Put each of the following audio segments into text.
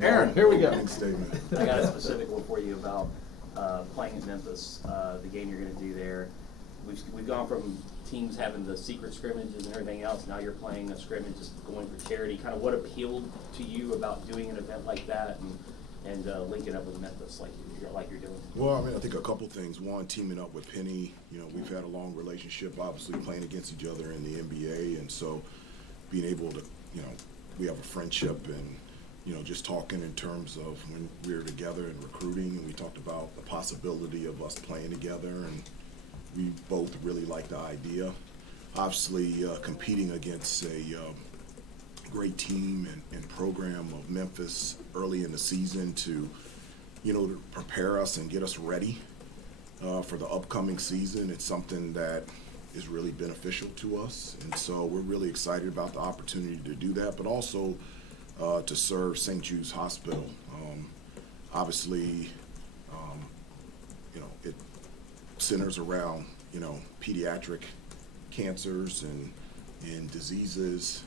Aaron, here we go. I got a specific one for you about playing in Memphis, the game you're going to do there. We've gone from teams having the secret scrimmages and everything else. Now you're playing a scrimmage, just going for charity. Kind of what appealed to you about doing an event like that and linking up with Memphis like you're doing? Well, I mean, I think a couple things. One, teaming up with Penny. You know, we've had a long relationship, obviously playing against each other in the NBA, and so being able to, you know, we have a friendship and, you know, just talking in terms of when we were together and recruiting, and we talked about the possibility of us playing together, and we both really liked the idea. Obviously, competing against a great team and program of Memphis early in the season to, you know, to prepare us and get us ready for the upcoming season, it's something that is really beneficial to us. And so we're really excited about the opportunity to do that, but also to serve St. Jude's Hospital. Obviously, you know, it centers around, you know, pediatric cancers and diseases.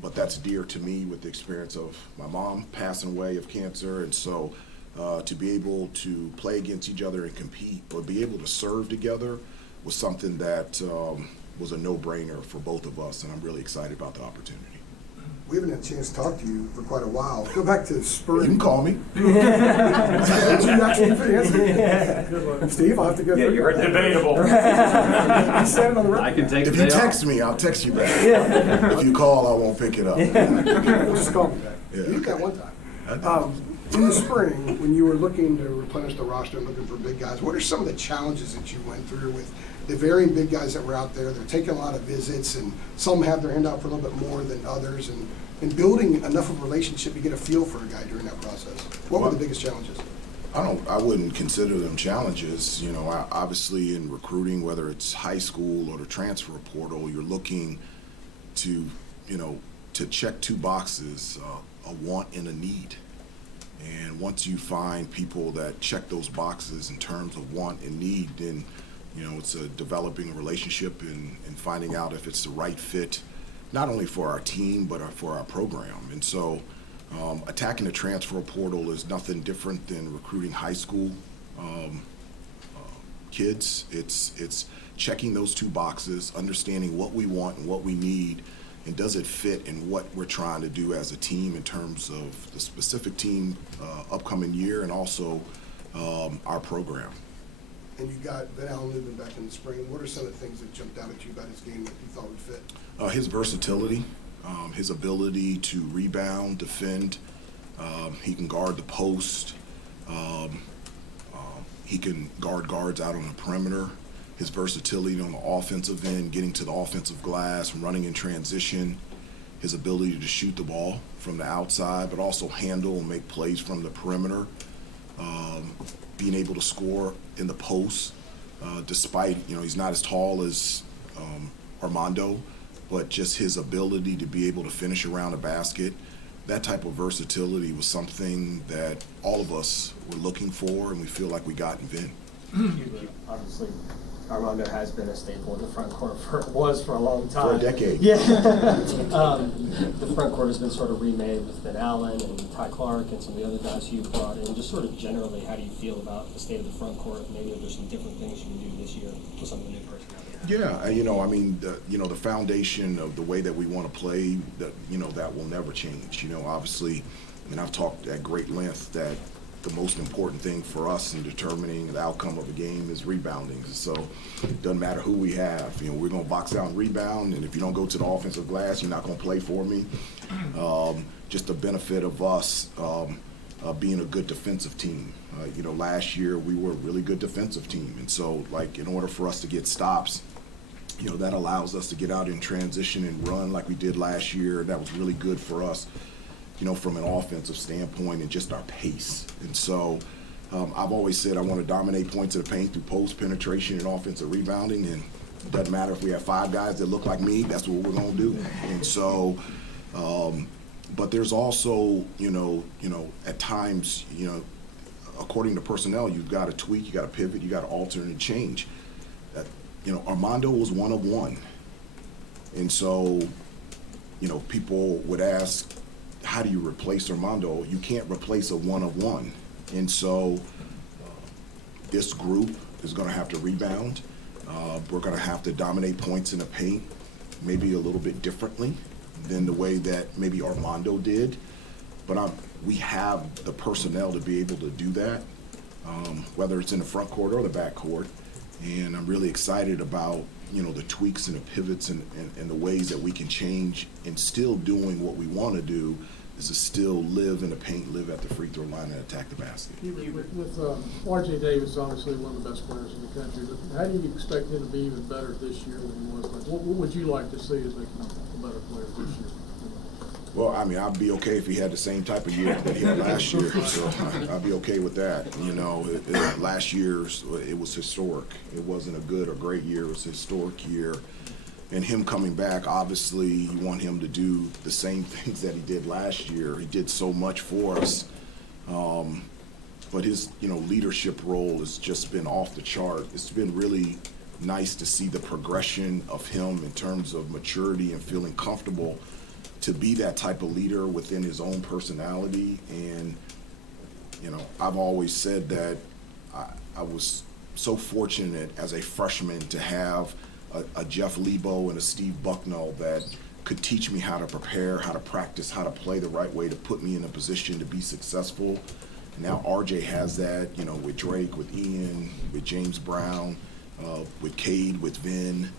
But that's dear to me with the experience of my mom passing away of cancer. And so to be able to play against each other and compete, but be able to serve together was something that was a no-brainer for both of us, and I'm really excited about the opportunity. We haven't had a chance to talk to you for quite a while. Go back to spring. You can call me. Did you actually answer? Steve, I'll have to go. Yeah, you're debatable. He's standing on the road. I can take. If you text me, I'll text you back. If you call, I won't pick it up. Just call me back. Yeah. You did that one time. In the spring, when you were looking to replenish the roster and looking for big guys, what are some of the challenges that you went through with the varying big guys that were out there? They're taking a lot of visits, and some have their hand out for a little bit more than others, and building enough of a relationship to get a feel for a guy during that process. What were the biggest challenges? I wouldn't consider them challenges. You know, obviously in recruiting, whether it's high school or the transfer portal, you're looking to, you know, to check two boxes, a want and a need. And once you find people that check those boxes in terms of want and need, then, you know, it's a developing a relationship and finding out if it's the right fit, not only for our team, but for our program. And so attacking the transfer portal is nothing different than recruiting high school kids. It's checking those two boxes, understanding what we want and what we need, and does it fit in what we're trying to do as a team in terms of the specific team upcoming year and also our program. And you got Ben Allen moving back in the spring. What are some of the things that jumped out at you about his game that you thought would fit? His versatility, his ability to rebound, defend. He can guard the post. He can guard guards out on the perimeter. His versatility on the offensive end, getting to the offensive glass, running in transition. His ability to shoot the ball from the outside, but also handle and make plays from the perimeter. Being able to score in the post, despite, you know, he's not as tall as Armando, but just his ability to be able to finish around the basket. That type of versatility was something that all of us were looking for, and we feel like we got in Vin. Obviously, Armando has been a staple in the front court was for a long time. For a decade. Yeah. The front court has been sort of remade with Ben Allen and Ty Clark and some of the other guys you've brought in. Just sort of generally, how do you feel about the state of the front court? Maybe there's some different things you can do this year with some of the new personnel. Yeah, you know, I mean, you know, the foundation of the way that we want to play, that, you know, that will never change. You know, obviously, and I've talked at great length that the most important thing for us in determining the outcome of a game is rebounding. So it doesn't matter who we have. You know, we're going to box out and rebound, and if you don't go to the offensive glass, you're not going to play for me. Just the benefit of us being a good defensive team. You know, last year we were a really good defensive team, and so, like, in order for us to get stops, you know, that allows us to get out in transition and run like we did last year. That was really good for us, you know, from an offensive standpoint and just our pace. And so I've always said I want to dominate points of the paint through post penetration and offensive rebounding, and it doesn't matter if we have 5 guys that look like me, that's what we're going to do. And so, but there's also, you know, at times, you know, according to personnel, you've got to tweak, you got to pivot, you got to alter and change. You know, Armando was one of one. And so, you know, people would ask, how do you replace Armando? You can't replace a one-of-one. And so this group is going to have to rebound. We're going to have to dominate points in the paint, maybe a little bit differently than the way that maybe Armando did. But we have the personnel to be able to do that, whether it's in the front court or the back court. And I'm really excited about, you know, the tweaks and the pivots and the ways that we can change and still doing what we want to do, is to still live in the paint, live at the free throw line, and attack the basket. With R.J. Davis, obviously one of the best players in the country, but how do you expect him to be even better this year than he was? Like, what would you like to see as making him a better player this year? Well, I mean, I'd be okay if he had the same type of year that he had last year, so I'd be okay with that. You know, last year's, it was historic. It wasn't a good or great year, it was a historic year. And him coming back, obviously, you want him to do the same things that he did last year. He did so much for us. But his, you know, leadership role has just been off the chart. It's been really nice to see the progression of him in terms of maturity and feeling comfortable to be that type of leader within his own personality. And, you know, I've always said that I was so fortunate as a freshman to have a Jeff Lebo and a Steve Bucknell that could teach me how to prepare, how to practice, how to play the right way to put me in a position to be successful. And now RJ has that, you know, with Drake, with Ian, with James Brown, with Cade, with Vin.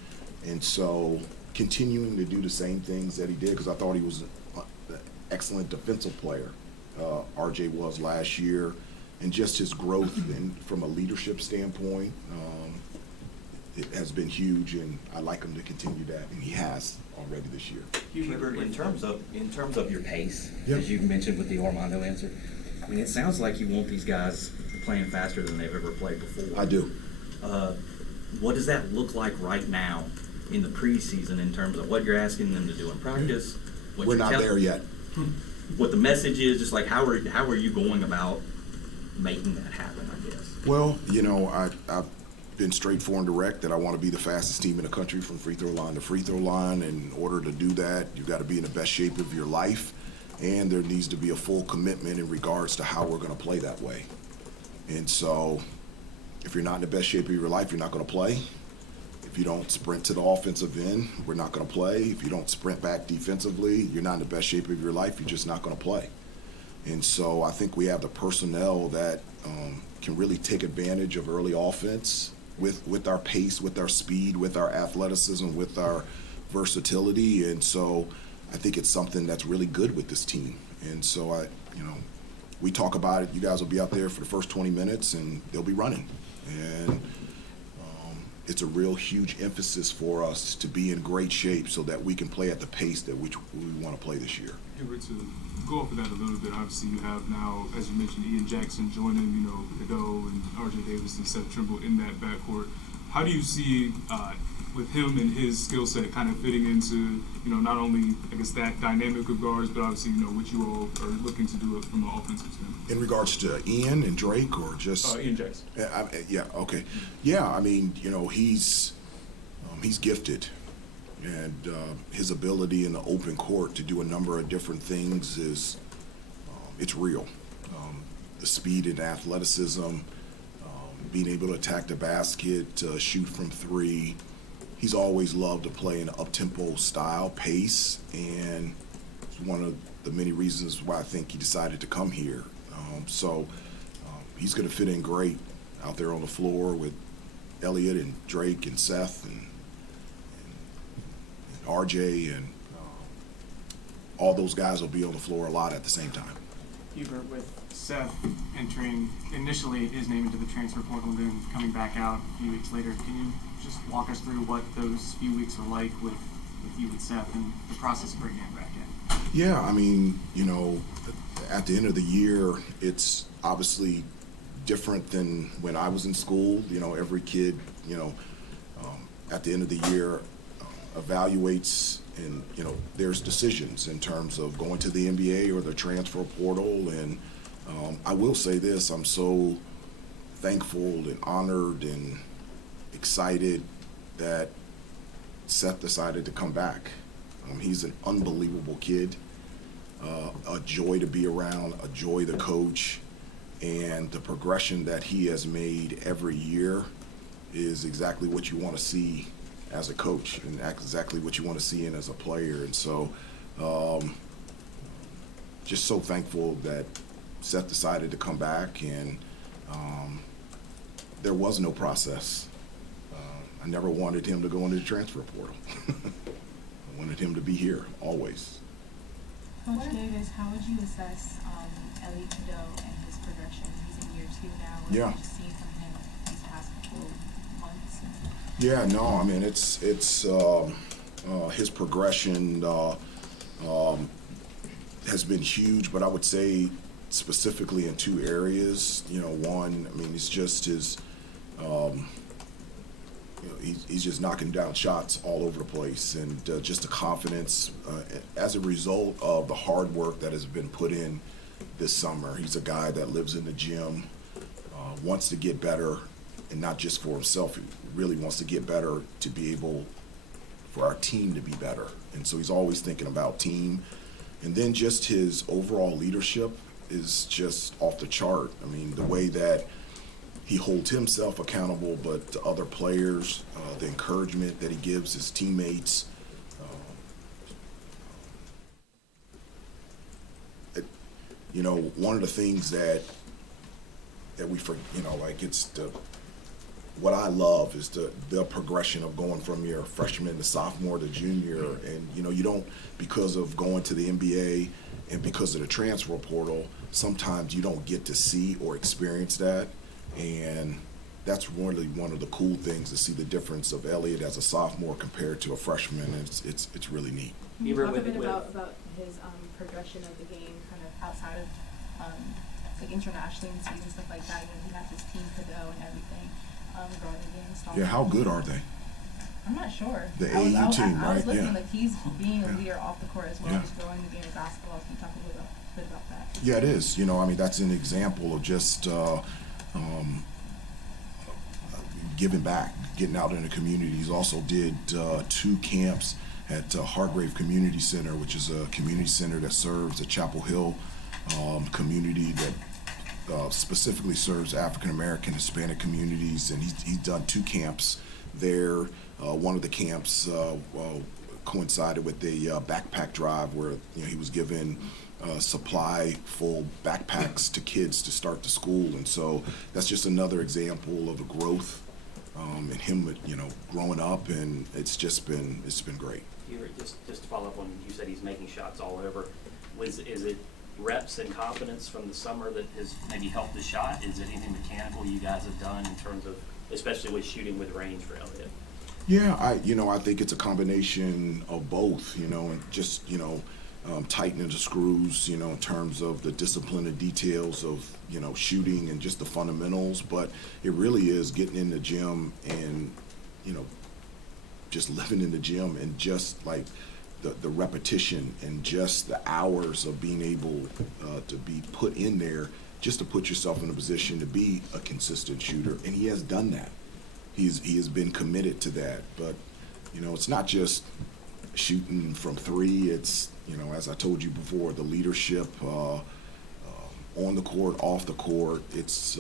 And so continuing to do the same things that he did, because I thought he was an excellent defensive player. RJ was last year, and just his growth and from a leadership standpoint, it has been huge, and I'd like him to continue that, and he has already this year. Hubert, in terms of your pace, Yep. as you mentioned with the Armando answer, I mean, it sounds like you want these guys playing faster than they've ever played before. I do. What does that look like right now in the preseason in terms of what you're asking them to do in practice? What We're you're not there yet. What the message is, just like how are you going about making that happen, I guess? Well, you know, I've been straightforward and direct that I want to be the fastest team in the country from free throw line to free throw line. In order to do that, you've got to be in the best shape of your life, and there needs to be a full commitment in regards to how we're going to play that way. And so if you're not in the best shape of your life, you're not going to play. If you don't sprint to the offensive end, we're not going to play. If you don't sprint back defensively, you're not in the best shape of your life, you're just not going to play. And so I think we have the personnel that can really take advantage of early offense with our pace, with our speed, with our athleticism, with our versatility. And so I think it's something that's really good with this team. And so we talk about it. You guys will be out there for the first 20 minutes, and they'll be running. And it's a real huge emphasis for us to be in great shape so that we can play at the pace that we want to play this year. Hubert, to go off of that a little bit, obviously you have now, as you mentioned, Ian Jackson joining, you know, Hiddo and R.J. Davis and Seth Trimble in that backcourt. How do you see with him and his skill set kind of fitting into, you know, not only, I guess, that dynamic of guards, but obviously, you know, what you all are looking to do from an offensive standpoint? In regards to Ian and Drake, or just Ian Jackson. Yeah, okay. Yeah, I mean, you know, he's gifted, and his ability in the open court to do a number of different things is it's real. The speed and athleticism, being able to attack the basket, shoot from three. He's always loved to play an up-tempo style, pace, and it's one of the many reasons why I think he decided to come here. So he's going to fit in great out there on the floor with Elliott and Drake and Seth and RJ, and all those guys will be on the floor a lot at the same time. Hubert, with Seth entering initially his name into the transfer portal and then coming back out a few weeks later, can you just walk us through what those few weeks were like with you and Seth and the process of bringing him back in? Yeah, I mean, you know, at the end of the year, it's obviously different than when I was in school. You know, every kid, you know, at the end of the year evaluates, and, you know, there's decisions in terms of going to the NBA or the transfer portal. And I will say this, I'm so thankful and honored and excited that Seth decided to come back. He's an unbelievable kid. a joy to be around, a joy to coach, and the progression that he has made every year is exactly what you want to see as a coach and exactly what you want to see in as a player. And so just so thankful that Seth decided to come back, and there was no process. I never wanted him to go into the transfer portal. I wanted him to be here always. Coach Davis, how would you assess Elliot Cadeau and his progression? He's in year 2 now. What have you seen from him these past couple months? Yeah, no, I mean, it's his progression has been huge, but I would say specifically in 2 areas. You know, one, I mean, it's just his, he's just knocking down shots all over the place, and just the confidence as a result of the hard work that has been put in this summer. He's a guy that lives in the gym, wants to get better, and not just for himself. He really wants to get better to be able for our team to be better. And so he's always thinking about team. And then just his overall leadership is just off the chart. I mean, the way that he holds himself accountable, but the other players, the encouragement that he gives his teammates. You know, one of the things that we forget, you know, like what I love is the progression of going from your freshman to sophomore to junior. And, you know, you don't, because of going to the NBA and because of the transfer portal, sometimes you don't get to see or experience that. And that's really one of the cool things, to see the difference of Elliot as a sophomore compared to a freshman. It's really neat. Can you talk a bit about his progression of the game, kind of outside of like internationally and season, stuff like that? You know, he has his team Cadeau and everything, growing the game. Yeah, how good are they? I'm not sure. The AAU team, I was right? looking Yeah. like he's being a leader off the court as well, Yeah. just growing the game of basketball. Can you talk a bit about that? Yeah, it is. You know, I mean, that's an example of just giving back, getting out in the community. He's also did 2 camps at Hargrave Community Center, which is a community center that serves the Chapel Hill community that specifically serves African American, Hispanic communities. And he's done 2 camps there. One of the camps coincided with a backpack drive where, you know, he was given supply full backpacks to kids to start the school. And so that's just another example of the growth and him, you know, growing up, and it's been great. Just to follow up on, you said he's making shots all over. Is it reps and confidence from the summer that has maybe helped the shot? Is it anything mechanical you guys have done in terms of, especially with shooting with range for Elliot? Yeah, I think it's a combination of both, you know, and just, you know, tightening the screws, you know, in terms of the discipline and details of, you know, shooting and just the fundamentals. But it really is getting in the gym and, you know, just living in the gym, and just like the repetition and just the hours of being able to be put in there just to put yourself in a position to be a consistent shooter. And he has done that. He has been committed to that. But, you know, it's not just shooting from 3. It's, you know, as I told you before, the leadership on the court, off the court. It's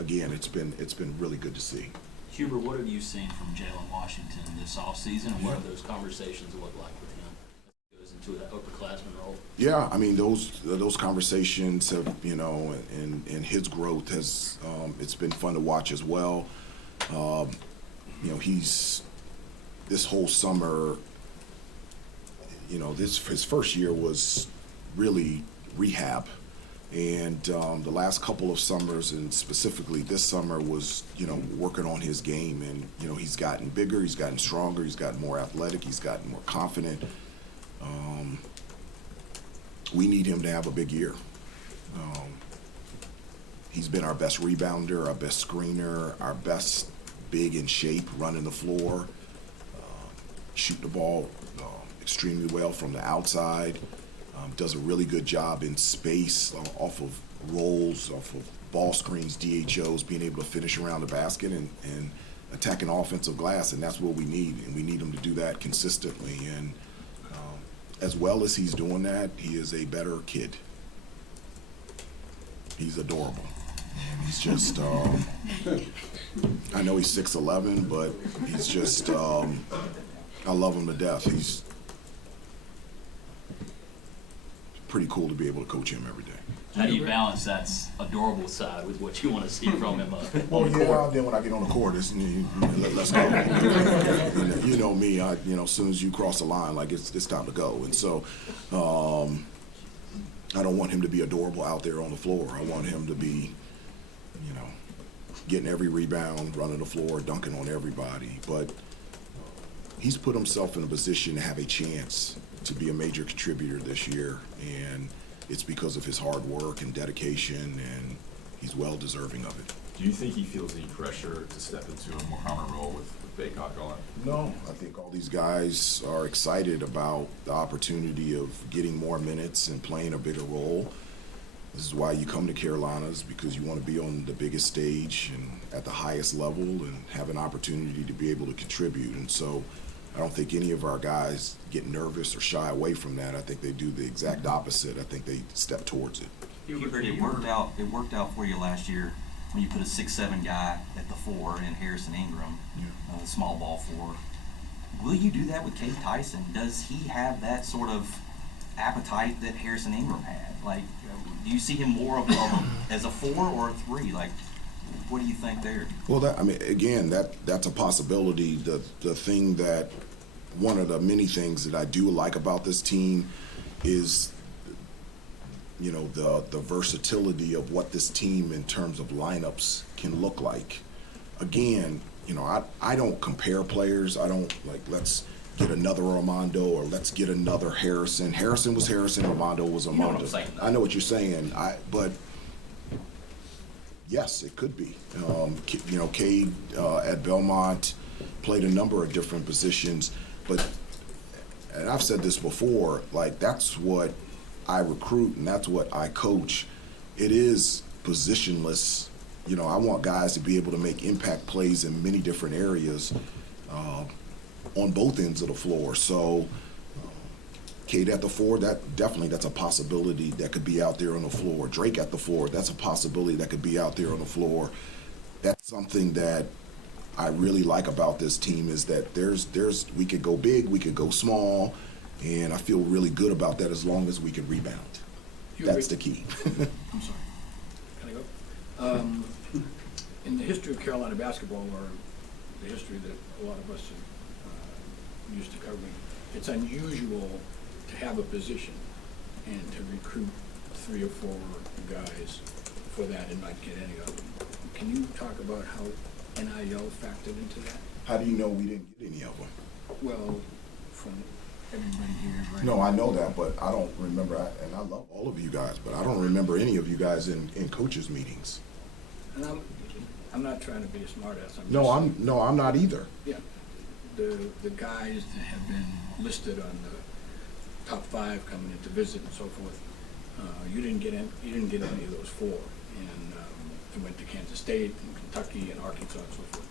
again, it's been really good to see. Hubert, what have you seen from Jalen Washington this offseason, and what do those conversations look like with him as he goes into that upperclassman role? Yeah, I mean, those conversations have, you know, and his growth has, it's been fun to watch as well. You know, this whole summer, you know, his first year was really rehab. And the last couple of summers, and specifically this summer, was, you know, working on his game. And, you know, he's gotten bigger, he's gotten stronger, he's gotten more athletic, he's gotten more confident. We need him to have a big year. He's been our best rebounder, our best screener, our best big in shape, running the floor, shooting the ball extremely well from the outside. Does a really good job in space, off of rolls, off of ball screens, DHOs, being able to finish around the basket and attacking offensive glass, and that's what we need. And we need him to do that consistently. And as well as he's doing that, he is a better kid. He's adorable. He's just, I know he's 6'11", but he's just, I love him to death. He's pretty cool to be able to coach him every day. How do you balance that adorable side with what you want to see from him Well, on the yeah, court? then when I get on the court, it's, let's go. You know me, as soon as you cross the line, like it's time to go. And so I don't want him to be adorable out there on the floor. I want him to be, getting every rebound, running the floor, dunking on everybody. But he's put himself in a position to have a chance to be a major contributor this year, and it's because of his hard work and dedication, and he's well deserving of it. Do you think he feels any pressure to step into a more prominent role with Bacot gone? No, I think all these guys are excited about the opportunity of getting more minutes and playing a bigger role. This is why you come to Carolinas, because you want to be on the biggest stage and at the highest level and have an opportunity to be able to contribute. And so I don't think any of our guys get nervous or shy away from that. I think they do the exact opposite. I think they step towards it. Hubert, it worked out for you last year when you put a 6'7" guy at the 4 in Harrison Ingram, small ball 4. Will you do that with Cade Tyson? Does he have that sort of appetite that Harrison Ingram had? Like, do you see him more as a 4 or a 3? Like, what do you think there? Well, again, that's a possibility. The thing that, one of the many things that I do like about this team is, the versatility of what this team in terms of lineups can look like. Again, I don't compare players. I don't let's get another Armando or let's get another Harrison. Harrison was Harrison, Armando was Armando. You know what I'm saying, though. I know what you're saying. But yes, it could be. Cade at Belmont played a number of different positions, and I've said this before, that's what I recruit and that's what I coach. It is positionless. I want guys to be able to make impact plays in many different areas on both ends of the floor. So Cade at the 4, that's a possibility that could be out there on the floor. Drake at the 4, that's a possibility that could be out there on the floor. That's something that I really like about this team, is that we could go big, we could go small, and I feel really good about that as long as we can rebound. That's the key. I'm sorry. Can I go? In the history of Carolina basketball, or the history that a lot of us are used to covering, it's unusual to have a position and to recruit 3 or 4 guys for that and not get any of them. Can you talk about how NIL factored into that? How do you know we didn't get any of them? Well, from everybody here, right? No, I know that, but I don't remember, and I love all of you guys, but I don't remember any of you guys in coaches' meetings. And I'm not trying to be a smartass. I'm not either. Yeah, the guys that have been listed on the top 5 coming in to visit and so forth, you didn't get any of those 4, and you went to Kansas State and Kentucky and Arkansas and so forth.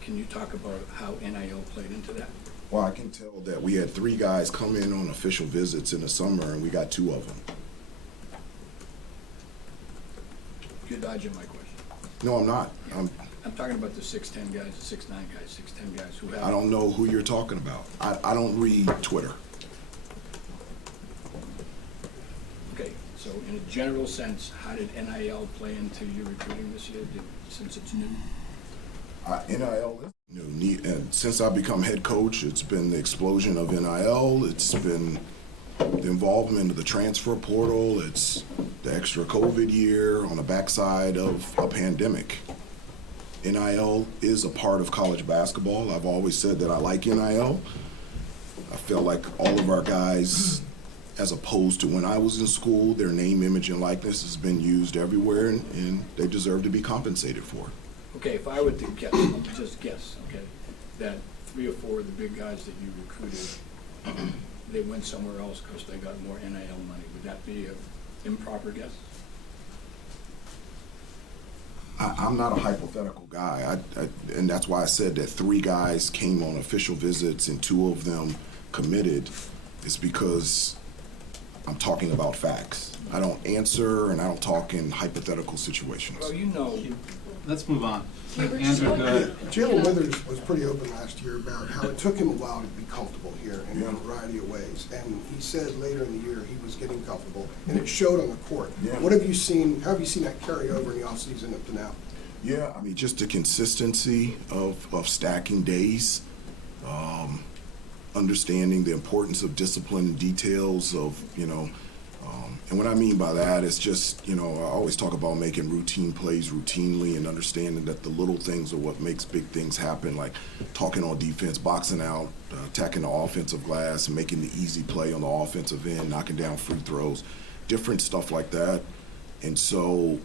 Can you talk about how NIL played into that? Well, I can tell that we had 3 guys come in on official visits in the summer, and we got 2 of them. You're dodging my question. No, I'm not. I'm talking about the 6'10" guys, the 6'9" guys, 6'10" guys who have. I don't know who you're talking about. I don't read Twitter. Okay, so in a general sense, how did NIL play into your recruiting this year, since it's new? NIL is new, and since I've become head coach, it's been the explosion of NIL. It's been the involvement of the transfer portal. It's the extra COVID year on the backside of a pandemic. NIL is a part of college basketball. I've always said that I like NIL. I feel like all of our guys, as opposed to when I was in school, their name, image, and likeness has been used everywhere, and they deserve to be compensated for it. Okay, if I were to guess, I'll just guess, okay, that 3 or 4 of the big guys that you recruited, they went somewhere else because they got more NIL money. Would that be an improper guess? I'm not a hypothetical guy, and that's why I said that 3 guys came on official visits and 2 of them committed. is because I'm talking about facts. I don't answer and I don't talk in hypothetical situations. Well, you know, Let's move on. Hubert, Andrew, go ahead. Jalen Withers was pretty open last year about how it took him a while to be comfortable here in a variety of ways. And he said later in the year he was getting comfortable, and it showed on the court. Yeah. What have you seen, how have you seen that carry over in the offseason up to now? Yeah, I mean, just the consistency of stacking days, understanding the importance of discipline and details of, and what I mean by that is just, I always talk about making routine plays routinely and understanding that the little things are what makes big things happen, like talking on defense, boxing out, attacking the offensive glass, and making the easy play on the offensive end, knocking down free throws, different stuff like that. And so,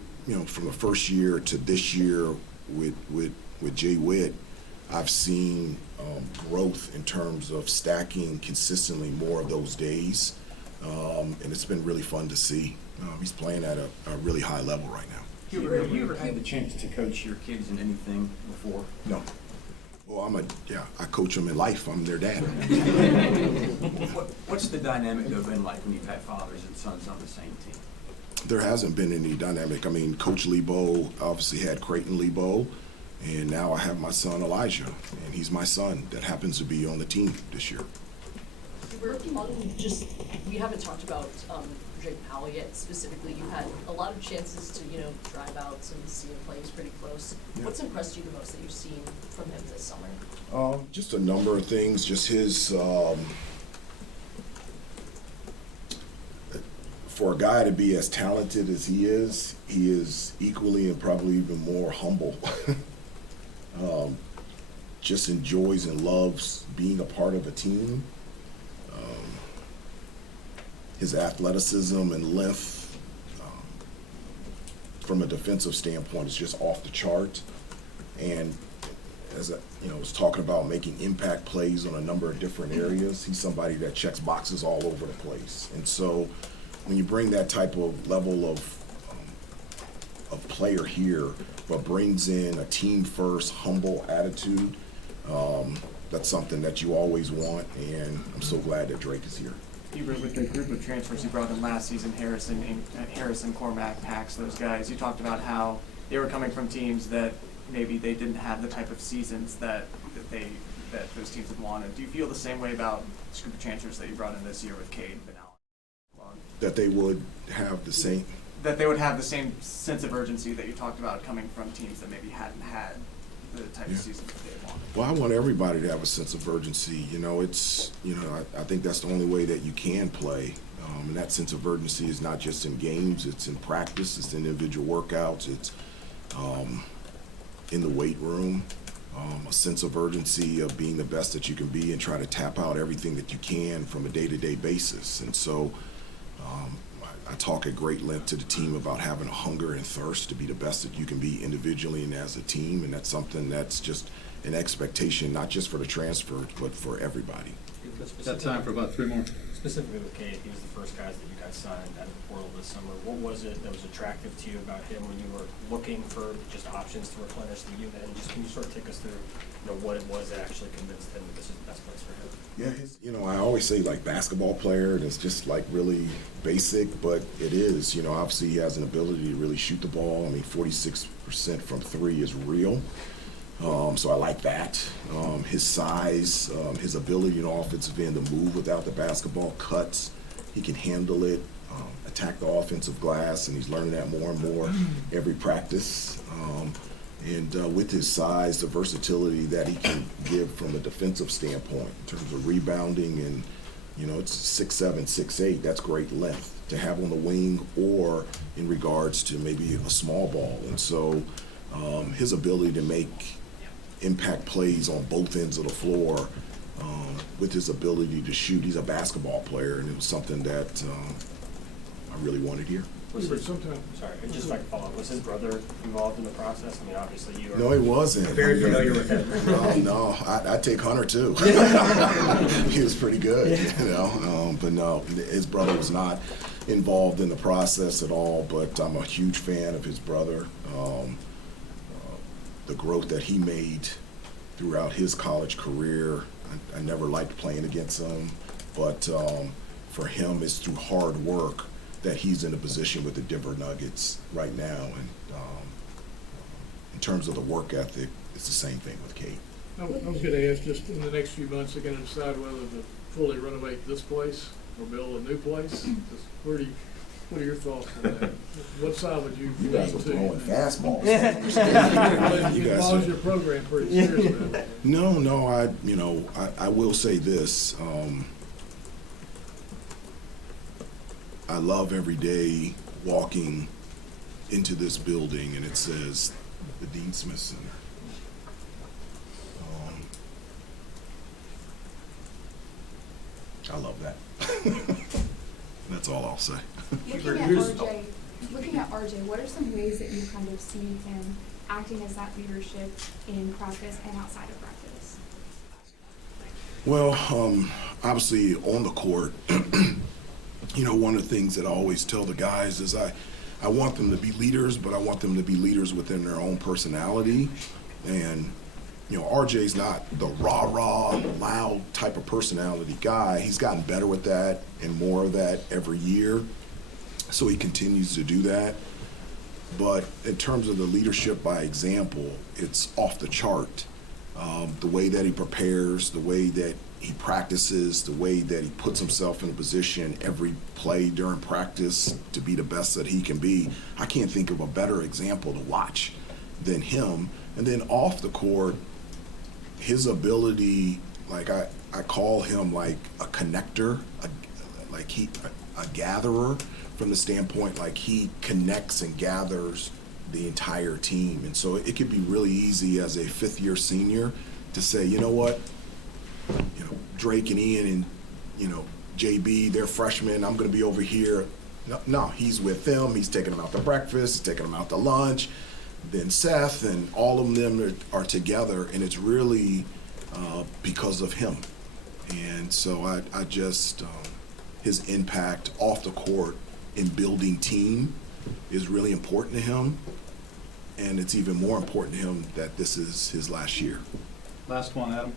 from the first year to this year with Jay Witt, I've seen growth in terms of stacking consistently more of those days. And it's been really fun to see. He's playing at a really high level right now. Hubert, have you ever had the chance to coach your kids in anything before? No. Well, I coach them in life. I'm their dad. What's the dynamic been like when you've had fathers and sons on the same team? There hasn't been any dynamic. I mean, Coach Lebo obviously had Creighton Lebo, and now I have my son Elijah, and he's my son that happens to be on the team this year. We haven't talked about Drake Powell yet specifically. You had a lot of chances to, drive out and see him play. He's pretty close. Yeah. What's impressed you the most that you've seen from him this summer? Just a number of things. Just his, for a guy to be as talented as he is equally and probably even more humble. Just enjoys and loves being a part of a team. His athleticism and length from a defensive standpoint is just off the chart. And as I was talking about making impact plays on a number of different areas, he's somebody that checks boxes all over the place. And so when you bring that type of level of player here, but brings in a team first, humble attitude, that's something that you always want, and I'm so glad that Drake is here. Hubert, with the group of transfers you brought in last season, Harrison, Cormac, Pax, those guys, you talked about how they were coming from teams that maybe they didn't have the type of seasons that those teams had wanted. Do you feel the same way about this group of transfers that you brought in this year with Cade and Allen? That they would have the same? That they would have the same sense of urgency that you talked about coming from teams that maybe hadn't had the type of seasons that they wanted. Well, I want everybody to have a sense of urgency. I think that's the only way that you can play. And that sense of urgency is not just in games, it's in practice, it's in individual workouts, it's in the weight room. A sense of urgency of being the best that you can be and try to tap out everything that you can from a day-to-day basis. And so I talk at great length to the team about having a hunger and thirst to be the best that you can be individually and as a team, and that's something that's just an expectation, not just for the transfer, but for everybody. Got time for about 3 more. Specifically with Cade, he was the first guys that you guys signed out of the portal this summer. What was it that was attractive to you about him when you were looking for just options to replenish the unit? And just can you sort of take us through, what it was that actually convinced him that this is the best place for him? Yeah, I always say basketball player, and it's just really basic, but it is. Obviously he has an ability to really shoot the ball. I mean, 46% from 3 is real. So I like that. His size, his ability in offensive end to move without the basketball, cuts. He can handle it, attack the offensive glass, and he's learning that more and more every practice. And with his size, the versatility that he can give from a defensive standpoint in terms of rebounding, and it's 6'7", 6'8". That's great length to have on the wing or in regards to maybe a small ball. And so his ability to make impact plays on both ends of the floor with his ability to shoot. He's a basketball player, and it was something that I really wanted here. Just like follow up, was his brother involved in the process? I mean, obviously you are. No, he wasn't. Very familiar with him. No, I'd take Hunter too. He was pretty good, but no, his brother was not involved in the process at all, but I'm a huge fan of his brother. The growth that he made throughout his college career, I never liked playing against him. But for him, it's through hard work that he's in a position with the Denver Nuggets right now. And in terms of the work ethic, it's the same thing with Kate. I was going to ask, just in the next few months, they're going to decide whether to fully renovate this place or build a new place. Just what are your thoughts on that? What side would you You guys are lean to? throwing fastballs. You follows your program pretty seriously. No, I will say this. I love every day walking into this building and it says the Dean Smith Center. I love that. That's all I'll say. Looking at RJ, what are some ways that you kind of see him acting as that leadership in practice and outside of practice? Well, obviously on the court, one of the things that I always tell the guys is I want them to be leaders, but I want them to be leaders within their own personality. And RJ's not the rah-rah, loud type of personality guy. He's gotten better with that and more of that every year. So he continues to do that. But in terms of the leadership by example, it's off the chart. The way that he prepares, the way that he practices, the way that he puts himself in a position every play during practice to be the best that he can be. I can't think of a better example to watch than him. And then off the court, his ability, like I call him like a connector, a gatherer, from the standpoint like he connects and gathers the entire team. And so it could be really easy as a fifth-year senior to say, you know what, Drake and Ian and JB, they're freshmen, I'm going to be over here. No, he's with them. He's taking them out to breakfast, he's taking them out to lunch. Then Seth and all of them are together, and it's really because of him. And so I just, his impact off the court in building team is really important to him, and it's even more important to him that this is his last year. Last one, Adam.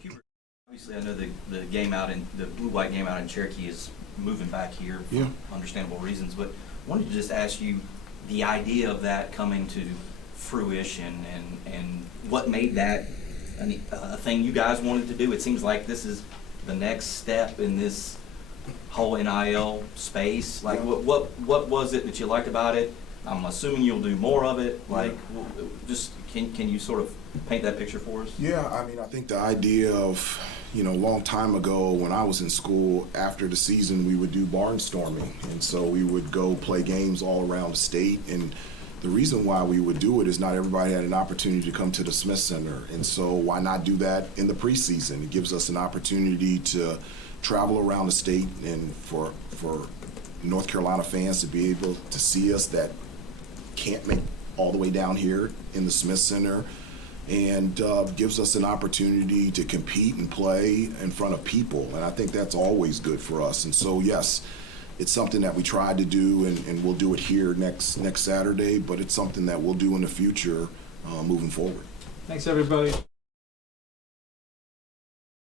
Hubert, obviously I know the game out in the blue-white game out in Cherokee is moving back here for understandable reasons, but I wanted to just ask you the idea of that coming to fruition and what made that a thing you guys wanted to do. It seems like this is the next step in this whole NIL space. Like what was it that you liked about it? I'm assuming you'll do more of it. Like, just can you sort of paint that picture for us? Yeah, I mean, I think the idea of, a long time ago when I was in school, after the season we would do barnstorming, and so we would go play games all around the state. And the reason why we would do it is not everybody had an opportunity to come to the Smith Center, and so why not do that in the preseason? It gives us an opportunity to travel around the state and for North Carolina fans to be able to see us that can't make all the way down here in the Smith Center, and gives us an opportunity to compete and play in front of people. And I think that's always good for us. And so, yes, it's something that we tried to do, and we'll do it here next Saturday, but it's something that we'll do in the future moving forward. Thanks, everybody.